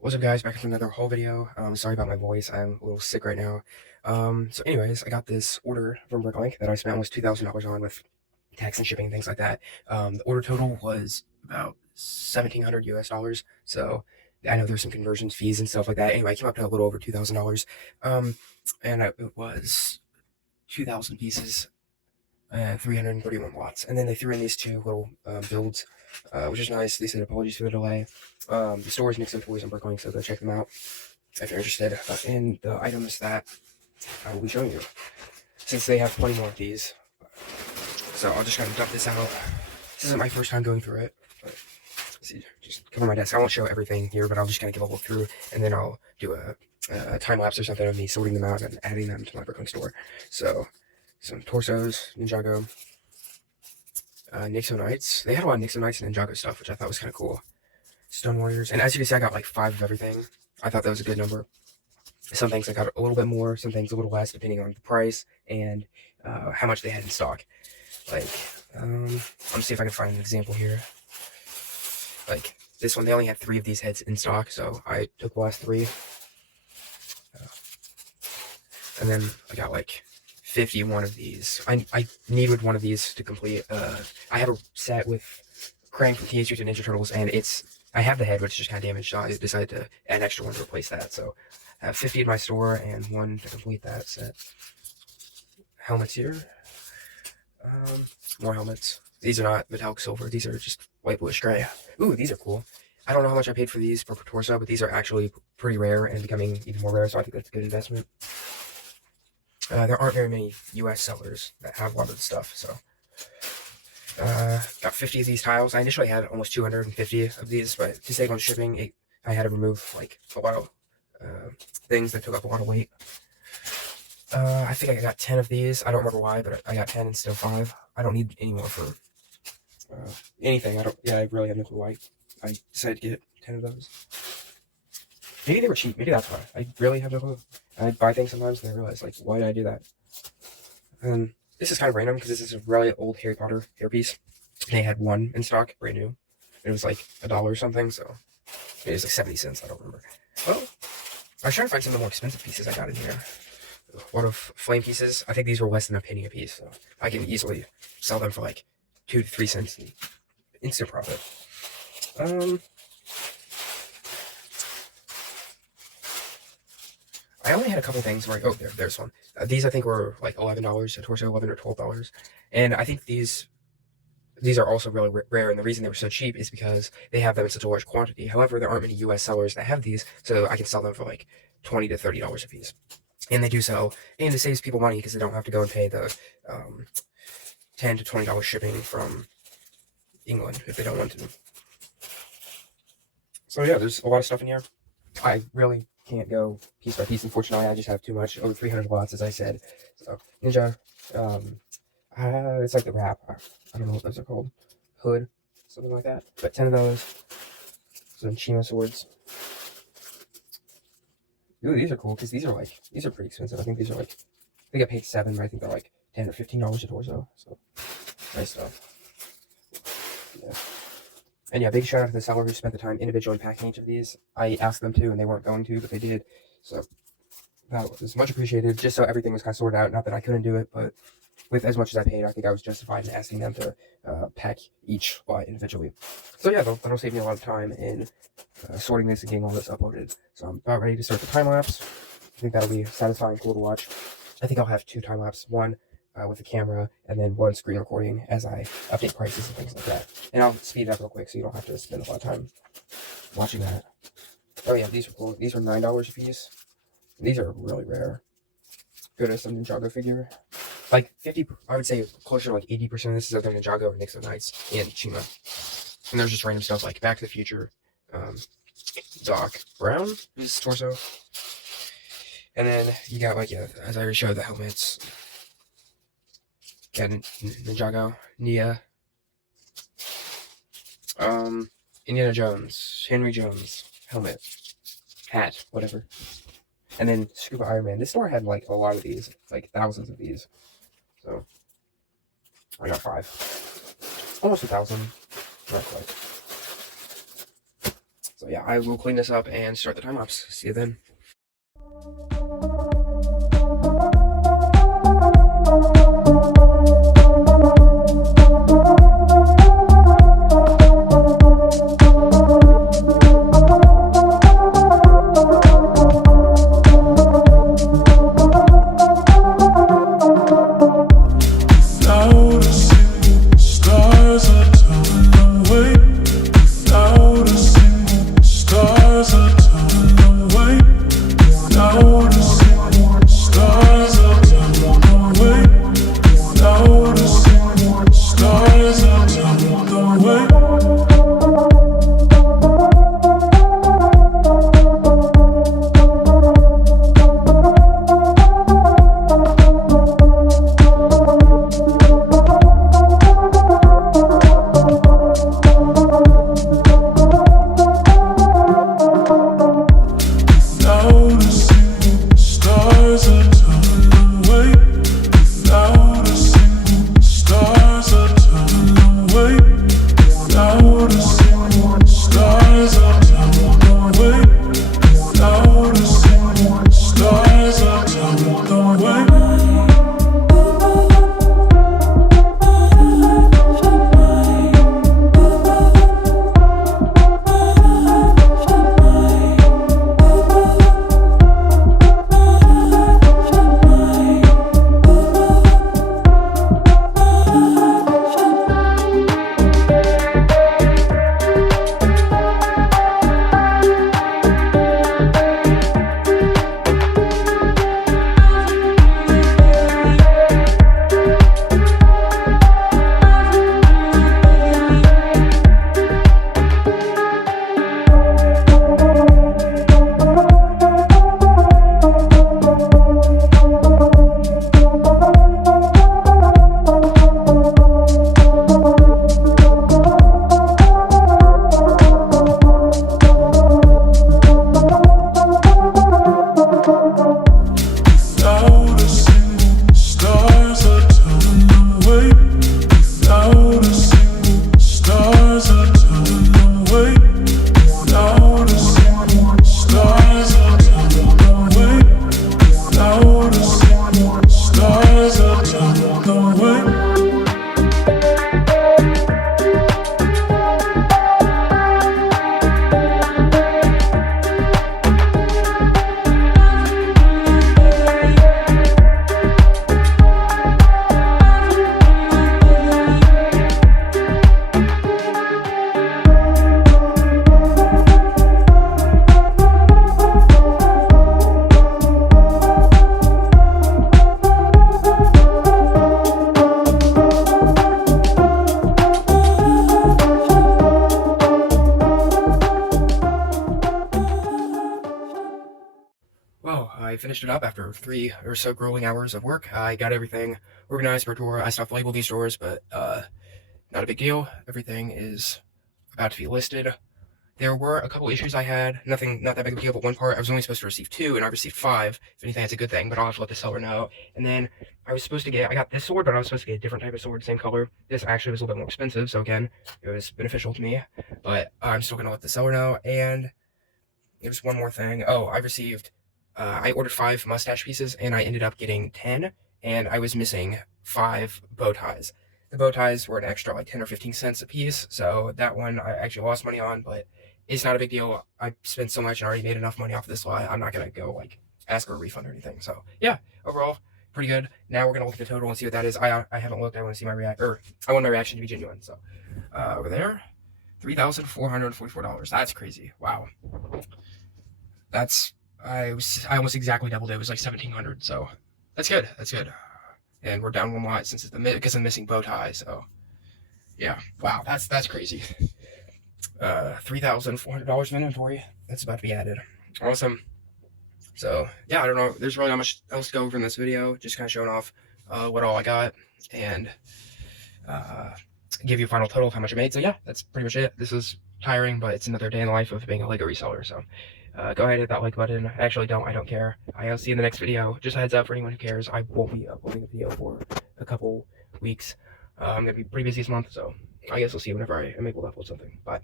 What's up, guys? Back with another haul video. Sorry about my voice. I'm a little sick right now. So anyways, I got this order from Bricklink that I spent almost $2,000 on with tax and shipping and things like that. The order total was about 1,700 US dollars. So I know there's some conversion fees and stuff like that. Anyway, I came up to a little over $2,000. It was 2,000 pieces, 331 watts. And then they threw in these two little builds, which is nice. They said apologies for the delay. The store is Nixon Toys on Bricklink, so go check them out if you're interested in the items that I will be showing you. Since they have plenty more of these, so I'll just kind of dump this out. This isn't my first time going through it, but see, just cover my desk. I won't show everything here, but I'll just kind of give a look through, and then I'll do a time lapse or something of me sorting them out and adding them to my Bricklink store. So some torsos, Ninjago, Nixon Knights. They had a lot of Nixon Knights and Ninjago stuff, which I thought was kind of cool. Stone Warriors, and as you can see, I got like 5 of everything. I thought that was a good number. Some things I got a little bit more, some things a little less, depending on the price and how much they had in stock. Like, let me see if I can find an example here. Like this one, they only had 3 of these heads in stock, so I took the last 3. And then I got like 51 of these. I needed one of these to complete. I have a set with Krang from Teenage Mutant Ninja Turtles, and I have the head, which is just kind of damaged, so I decided to add an extra one to replace that. So I have 50 in my store and 1 to complete that set. Helmets here. More helmets. These are not metallic silver. These are just white, bluish, gray. Ooh, these are cool. I don't know how much I paid for these per torso, but these are actually pretty rare and becoming even more rare, so I think that's a good investment. There aren't very many US sellers that have a lot of the stuff, so got 50 of these tiles. I initially had almost 250 of these, but to save on shipping, I had to remove like a lot of things that took up a lot of weight. I think I got 10 of these. I don't remember why, but I got 10 and still 5. I don't need any more for anything. I really have no clue why I decided to get 10 of those. Maybe they were cheap. Maybe that's why. I really have no clue. I buy things sometimes and I realize, like, why did I do that? And this is kind of random because this is a really old Harry Potter hairpiece. They had 1 in stock, brand new. It was like $1 or something, so it was like 70 cents. I don't remember. Well, I was trying to find some of the more expensive pieces I got in here. A lot of flame pieces. I think these were less than a penny a piece, so I can easily sell them for like 2 to 3 cents in instant profit. I only had a couple things where there's one. These I think were like $11 a torso, $11 or $12, and I think these are also really rare. And the reason they were so cheap is because they have them in such a large quantity. However, there aren't many US sellers that have these, so I can sell them for like $20 to $30 a piece. And they do so, and it saves people money because they don't have to go and pay the $10 to $20 shipping from England if they don't want to. So yeah, there's a lot of stuff in here. I really can't go piece by piece, unfortunately. I just have too much, over 300 watts, as I said. So Ninja, it's like the wrap. I don't know what those are called. Hood, something like that. But 10 of those. Some Chima swords. Ooh, these are cool because these are pretty expensive. I think these are like, I think I paid 7, but I think they're like $10 or $15 a torso. So nice stuff. Yeah. And yeah, big shout out to the seller who spent the time individually packing each of these. I asked them to, and they weren't going to, but they did. So that was much appreciated. Just so everything was kind of sorted out. Not that I couldn't do it, but with as much as I paid, I think I was justified in asking them to pack each lot individually. So yeah, that'll save me a lot of time in sorting this and getting all this uploaded. So I'm about ready to start the time lapse. I think that'll be satisfying, cool to watch. I think I'll have 2 time lapse, one with the camera, and then 1 screen recording as I update prices and things like that. And I'll speed it up real quick so you don't have to spend a lot of time watching that. Oh yeah, these are cool. These are $9 a piece. These are really rare. Good as some Ninjago figure. Like 50, I would say closer to like 80% of this is either Ninjago or Nixon Knights and Chima. And there's just random stuff like Back to the Future, Doc Brown, his torso. And then you got like, yeah, as I already showed, the helmets. Got Ninjago, Nia, Indiana Jones, Henry Jones, helmet, hat, whatever. And then Scuba Iron Man. This store had like a lot of these, like thousands of these. So I got 5. Almost 1,000. Not quite. So yeah, I will clean this up and start the time lapse. See you then. Well, I finished it up after 3 or so grueling hours of work. I got everything organized per drawer. I stopped label these drawers, but not a big deal. Everything is about to be listed. There were a couple issues I had. Nothing, not that big of a deal, but one part I was only supposed to receive 2, and I received 5. If anything, that's a good thing, but I'll have to let the seller know. And then I got this sword, but I was supposed to get a different type of sword, same color. This actually was a little bit more expensive, so again, it was beneficial to me. But I'm still gonna let the seller know. And there's one more thing. Oh, I received. I ordered 5 mustache pieces, and I ended up getting 10, and I was missing 5 bow ties. The bow ties were an extra like 10 or 15 cents a piece, so that one I actually lost money on, but it's not a big deal. I spent so much and already made enough money off of this, so I'm not gonna go like ask for a refund or anything. So yeah, overall pretty good. Now we're gonna look at the total and see what that is. I haven't looked. I want to see my I want my reaction to be genuine. So over there, $3,444. That's crazy. Wow. That's I almost exactly doubled it. It was like 1,700. So that's good. That's good. And we're down one lot since it's because I'm missing bow tie. So yeah, wow, that's crazy. $3,400 in inventory. That's about to be added. Awesome. So yeah, I don't know. There's really not much else to go over in this video. Just kind of showing off what all I got and give you a final total of how much I made. So yeah, that's pretty much it. This is tiring, but it's another day in the life of being a Lego reseller. So go ahead and hit that like button. I don't care. I'll see you in the next video. Just a heads up for anyone who cares, I won't be uploading a video for a couple weeks. I'm gonna be pretty busy this month, so I guess I'll see you whenever I am able to upload something. Bye.